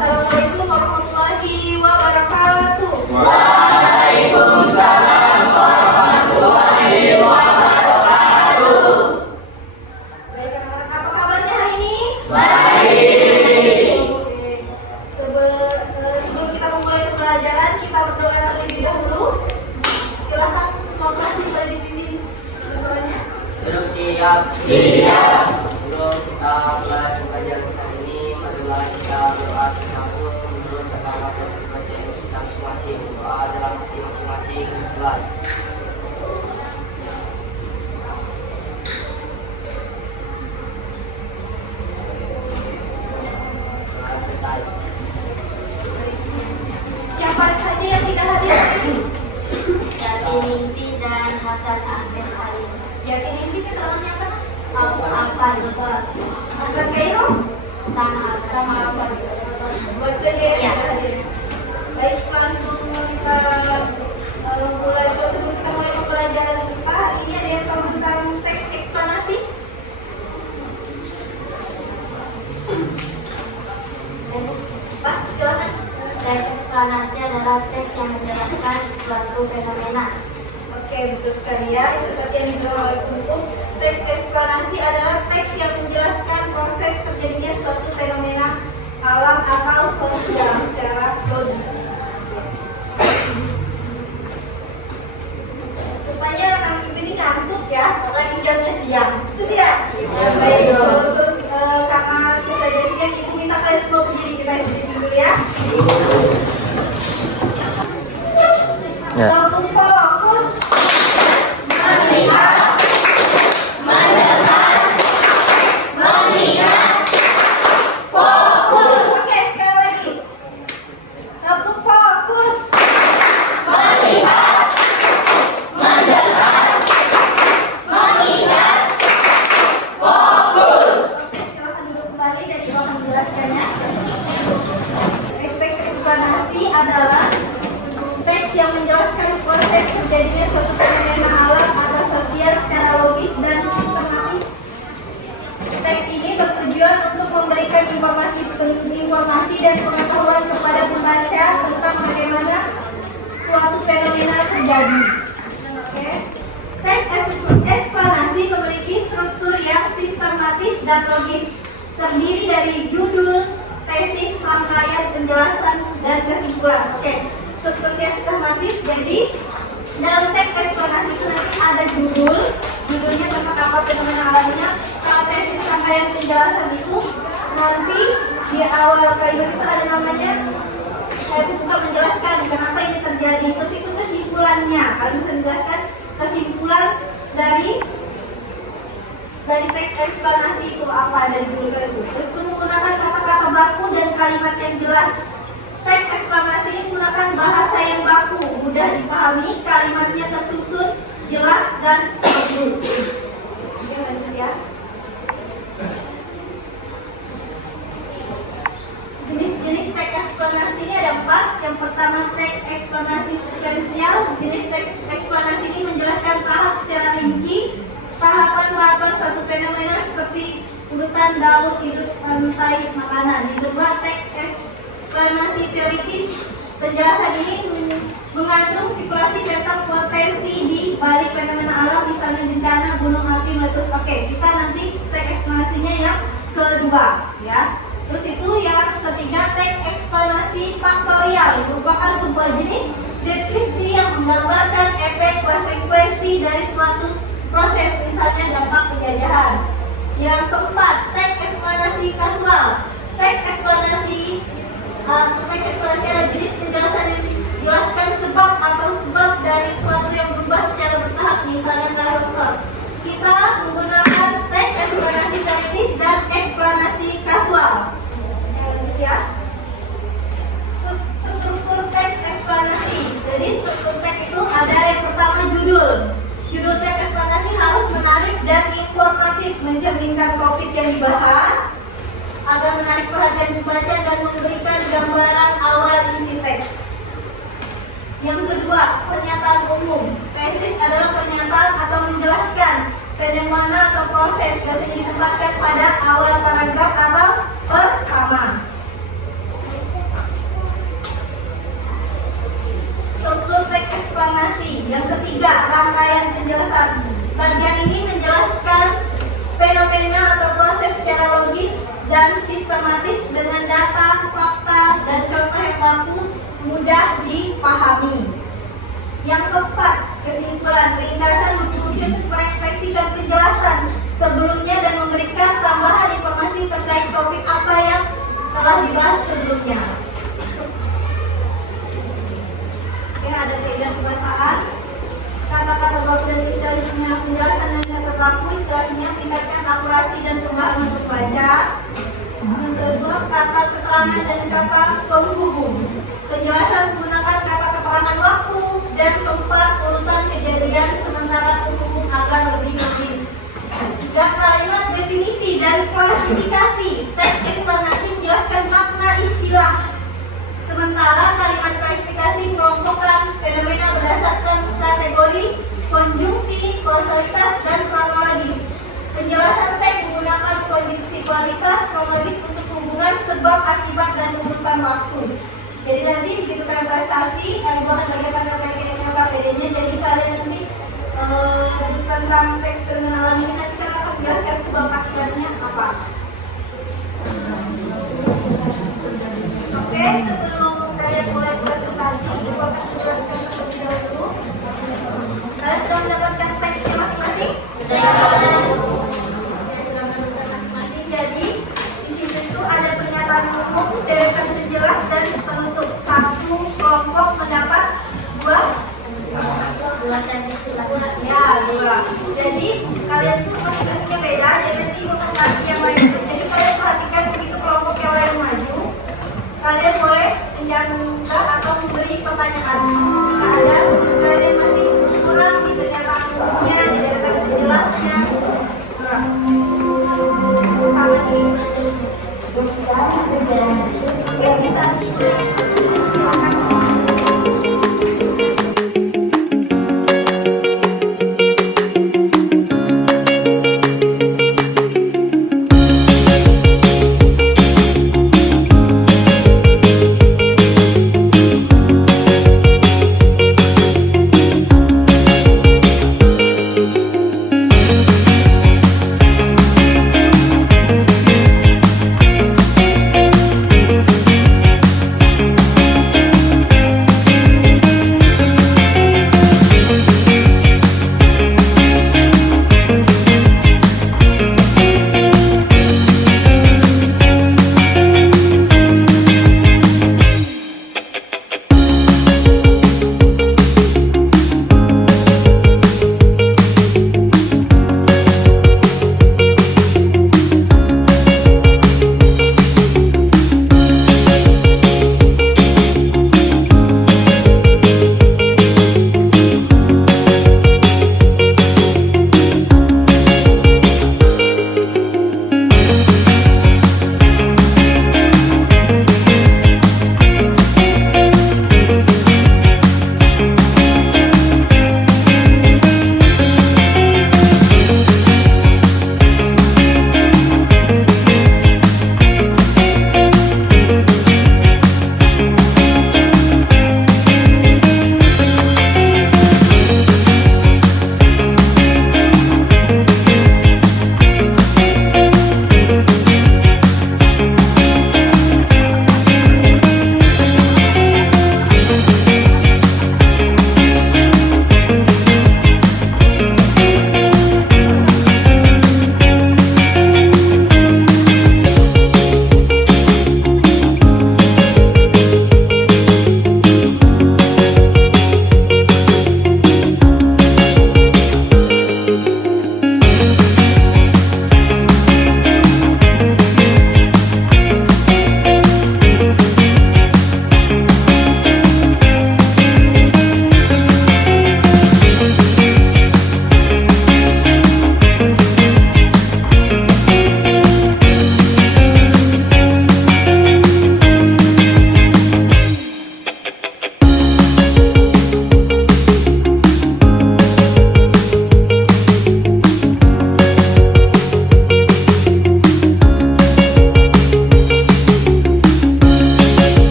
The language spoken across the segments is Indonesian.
Assalamualaikum warahmatullahi wabarakatuh. Waalaikumsalam warahmatullahi wabarakatuh. Baik, anak-anak, apa kabarnya hari ini? Baik. Oke. Sebelum kita memulai pembelajaran, kita berdoa terlebih dahulu. Silakan kelas pada dipimpin berdoanya. Terus siap. Siap. Sebelum kita mulai pembelajaran kali ini, marilah kita berdoa bersama menurut kata dan baca kita masing-masing. Doa dalam hati masing-masing. Mulai. Selesai. Siapa saja yang tidak hadir? Yakin Ningsi dan Hasan Ahmed Ali. Yakin ini keterangannya apa? Akan Angkat Kairo? sama apa? Buat saja ya. Iya. Tidak hadir. Baik, langsung kita mulai. Sebelum kita mulai pembelajaran kita, hari ini ada yang tahu tentang teks eksplanasi? Pak, silakan. Teks eksplanasi adalah teks yang menjelaskan suatu fenomena. Oke, betul sekali ya. Seperti yang dibilang oleh buku, teks eksplanasi adalah teks yang menjelaskan proses terjadinya suatu fenomena alam atau sosial secara logis. Supaya rekan ibu ini ngantuk ya, lagi jamnya siang. Itu tidak? Iya, Baik. betul. Terus karena kita jadi siang, ibu minta kalian semua berdiri, kita istirahat dulu ya. Ya. Lampu fokus. Oke, sekali lagi. Lampu fokus. Oke, silakan duduk kembali dan ibu akan menjelaskannya. Teks eksplanasi adalah teks yang menjelaskan proses terjadinya suatu fenomena alam atau sosial secara logis dan sistematis. Teks ini bertujuan untuk memberikan informasi dan pengetahuan kepada pembaca tentang bagaimana suatu fenomena terjadi. Oke. Teks eksplanasi memiliki struktur yang sistematis dan logis, terdiri dari judul, tesis, rangkaian, penjelasan, dan kesimpulan. Oke. Struktur yang sistematis, jadi dalam teks eksplanasi itu nanti ada judulnya tentang apa fenomena alamnya. Kalau tesis, rangkaian, penjelasan itu nanti di awal kalimat itu ada namanya buka menjelaskan kenapa ini terjadi. Terus itu kesimpulannya, kalian bisa menjelaskan kesimpulan dari teks eksplanasi itu apa dari judul itu. Terus itu menggunakan kata-kata baku dan kalimat yang jelas. Teks eksplanasi ini menggunakan bahasa yang baku, mudah dipahami, kalimatnya tersusun, jelas dan bagus. Oke, lanjut ya. Jenis-jenis teks eksplanasi ini ada 4. Yang pertama teks eksplanasi sekuensial. Jenis teks eksplanasi ini menjelaskan tahap secara rinci tahapan-tahapan suatu fenomena seperti urutan daun, hidup, rantai makanan. Yang kedua teks eksplanasi teoritis. Penjelasan ini mengandung simulasi tentang potensi di balik fenomena alam, misalnya bencana, gunung api, meletus. Oke, kita nanti teks eksplanasinya yang kedua ya. Terus itu yang ketiga teks eksplanasi faktorial, merupakan sebuah jenis deskripsi yang menggambarkan efek konsekuensi dari suatu proses, misalnya dampak penjajahan. Yang keempat teks eksplanasi kasual. Teks eksplanasi adalah jenis penjelasan yang menjelaskan sebab atau sebab dari suatu yang berubah secara bertahap, misalnya tanah longsor. Kita menggunakan teks eksplanasi teoritis dan eksplanasi kasual. Ya. Struktur teks eksplanasi. Jadi struktur teks itu ada yang pertama judul. Judul teks eksplanasi harus menarik dan informatif, mencerminkan topik yang dibahas agar menarik perhatian pembaca dan memberikan gambaran awal isi teks. Yang kedua, pernyataan umum. Tesis adalah pernyataan atau menjelaskan fenomena atau proses, biasanya ditempatkan pada awal paragraf atau pertama. sistematis dengan data, fakta, dan contoh yang baku mudah dipahami. Yang keempat, kesimpulan ringkasan berfungsi untuk merefleksi dan penjelasan sebelumnya dan memberikan tambahan informasi terkait topik apa yang telah dibahas sebelumnya. Oke, ada kaidah kebahasaan. Kata-kata baku dan istilah penjelasan dan kata baku istilahnya meningkatkan akurasi dan pemahaman pembaca. Yang kedua, kata keterangan dan kata penghubung. Penjelasan menggunakan kata keterangan waktu dan tempat urutan kejadian sementara penghubung agar lebih logis. Dan kalimat definisi dan klasifikasi. Teks eksplanasi menjelaskan makna istilah. Sementara kalimat klasifikasi mengelompokkan fenomena berdasarkan kategori, konjungsi, kausalitas, dan kronologis. Penjelasan teks menggunakan konjungsi kualitas, kronologis untuk hubungan sebab, akibat, dan urutan waktu. Jadi nanti begitu kalian prestasi, ibu akan bagikan KPD-nya. Jadi kalian nanti tentang teks pengenalan ini nanti kalian akan jelaskan sebab akibatnya apa. Oke, sebelum kalian mulai presentasi, ibu akan menjelaskan terlebih dahulu. Kalian sudah mendapatkan teksnya masing-masing? Sudah, sudah mendapatkan masing-masing. Jadi di situ itu ada pernyataan umum, deretan jelas dan penutup. Satu kelompok mendapat dua. Ya, dua. Jadi kalian tuh masing-masingnya beda. Jadi nanti untuk lagi yang lain. Jadi kalian perhatikan begitu kelompok yang lain maju, kalian boleh menjawab atau memberi pertanyaan. Jika ada kalian masih kurang di pernyataan umumnya, di deretan penjelasnya, kurang. Sama di oke, bisa silakan.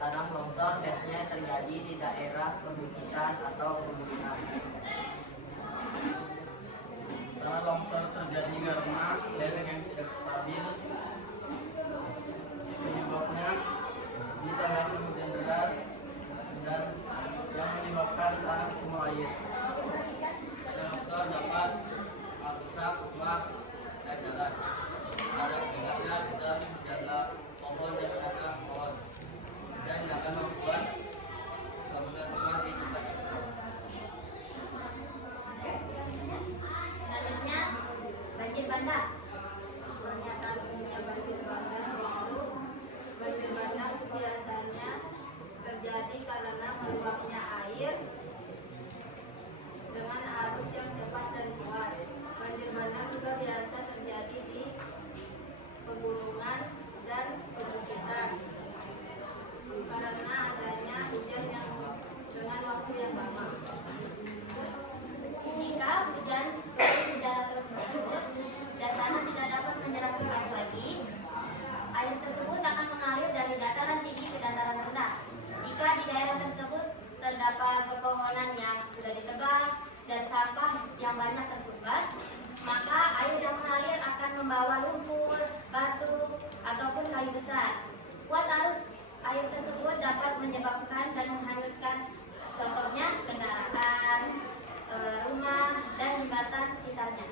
Tanah longsor biasanya terjadi di daerah perbukitan atau pegunungan. Tanah longsor terjadi karena lereng yang tidak stabil. Penyebabnya bisa karena hujan deras dan yang menyebabkan tanah penuh air. Tanah longsor dapat merusak rumah dan jalan. Ada tingkatnya dan menjaga pohon dan tanah pohon. Dan jangan membuat bangunan rumah di tempat yang jauh. Selanjutnya, banjir bandang. Pernyataan umumnya banjir bandang yaitu banjir bandang biasanya terjadi karena meluapnya air dengan arus yang cepat dan kuat. Banjir bandang juga biasa terjadi di pegunungan dan perbukitan karena adanya hujan yang dengan waktu yang lama. Jika hujan turun secara terus-menerus dan tanah tidak dapat menyerap air lagi, air tersebut akan mengalir dari dataran tinggi ke dataran rendah. Jika di daerah tersebut terdapat pepohonan yang sudah ditebang dan sampah yang banyak tersumbat, maka air yang mengalir akan membawa lumpur, batu, ataupun kayu besar. Kuat arus air tersebut dapat menyebabkan dan menghanyutkan, contohnya kendaraan, rumah, dan jembatan sekitarnya.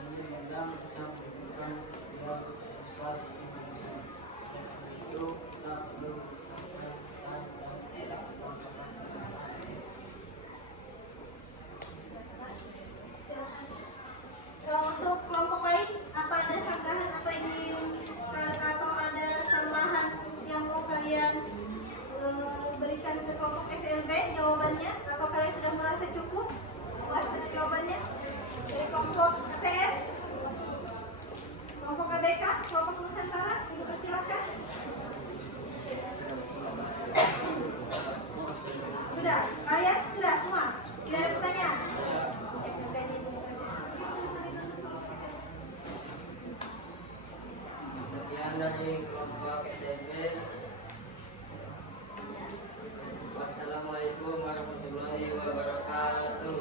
Banjir bandang bisa menimbulkan yang besar di Indonesia. Itu kita perlu melestarikan dan tidak konservasi. Untuk kelompok lain, apa ada sanggahan atau ini atau ada tambahan yang mau kalian berikan ke kelompok SLB jawabannya, atau kalian sudah merasa cukup puas dengan jawabannya? Dari kelompok ATM, kelompok KBK, kelompok Nusantara, dipersilakan. Sudah, kalian sudah semua? Tidak ada pertanyaan? Sekian dari kelompok SMP. Wassalamualaikum warahmatullahi wabarakatuh.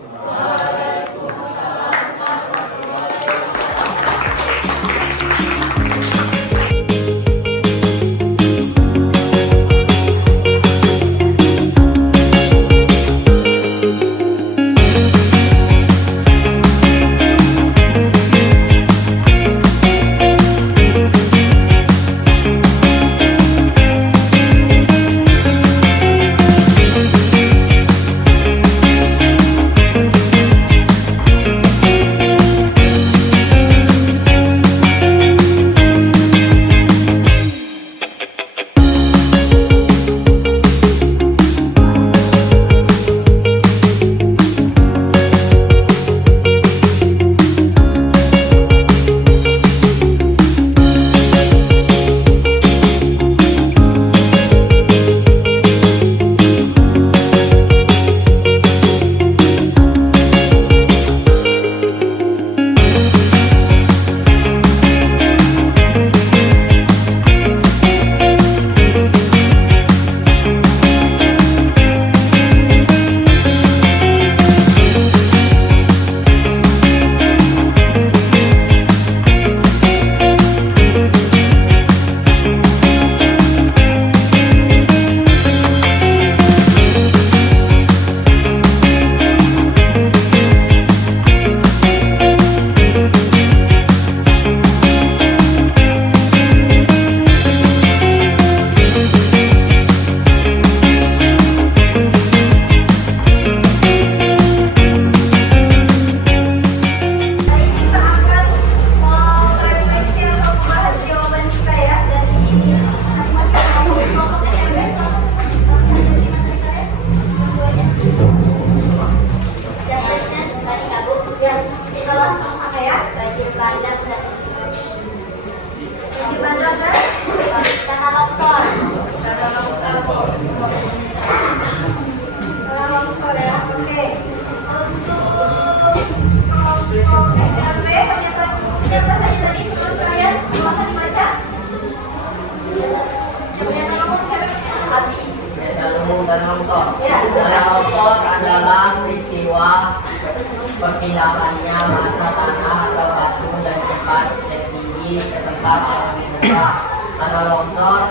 longsor adalah peristiwa perpindahannya massa tanah atau batu dari tempat yang tinggi ke tempat yang lebih rendah. Tanah longsor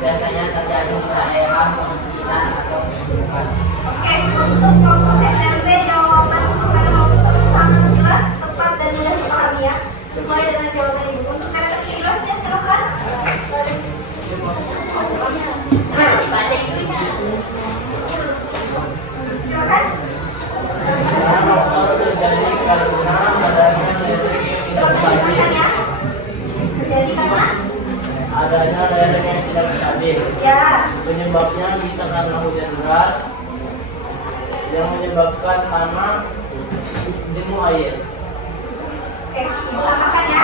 biasanya terjadi di daerah perbukitan atau pegunungan. Oke, untuk kelompok SMP jawaban untuk tanah longsor sangat jelas, tepat dan mudah dipahami ya, sesuai dengan jawaban ibu. Untuk kata jelasnya silakan. Silakan. Tanah longsor terjadi karena adanya lereng yang tidak stabil. Ya. Terjadi karena Adanya lereng yang tidak stabil. ya. Penyebabnya bisa karena hujan deras yang menyebabkan tanah jenuh air. Oke, ibu tambahkan ya.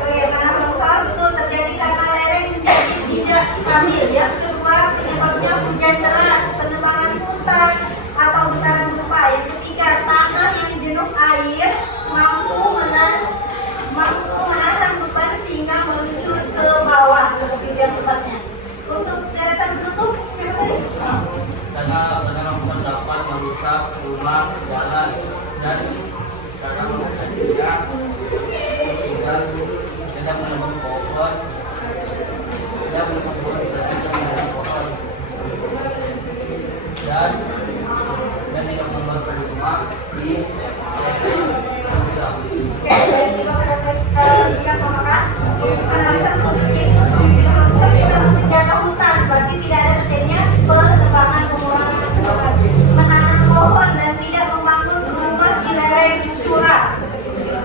Oke, tanah longsor itu terjadi karena lereng menjadi tidak stabil. Yang kedua, penyebabnya hujan deras, penebangan hutan atau getaran gempa. Yang ketiga, tanah yang jenuh air mampu menahan beban sehingga meluncur ke bawah seperti yang tepatnya. Untuk deretan penutup, siapa tadi? Tanah longsor dapat merusak rumah, jalan, dan kadang juga tinggal tidak menebang pohon, tidak menebang pohon dan tidak membuat rumah di Oke, baik, kita tambahkan. Tanah longsor itu tidak longsor, kita harus menjaga hutan, berarti tidak ada terjadinya penebangan, pengurangan, menanam pohon dan tidak membangun rumah di lereng curam. Seperti itu ya.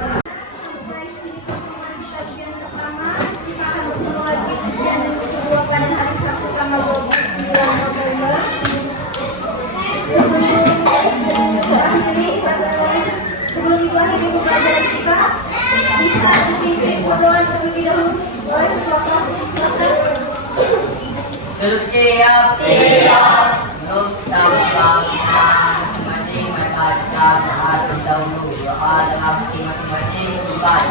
Baik, ini pertemuan kita ujian pertama. Kita akan bertemu lagi ujian yang kedua pada hari Sabtu tanggal 29 November. Sebelum ibu akhiri pembelajaran kita, bisa dipimpin berdoa terlebih dahulu oleh ketua kelas. Silakan. Siap. Untuk tambah masing-masing mereka berdoa dalam masing-masing tempat.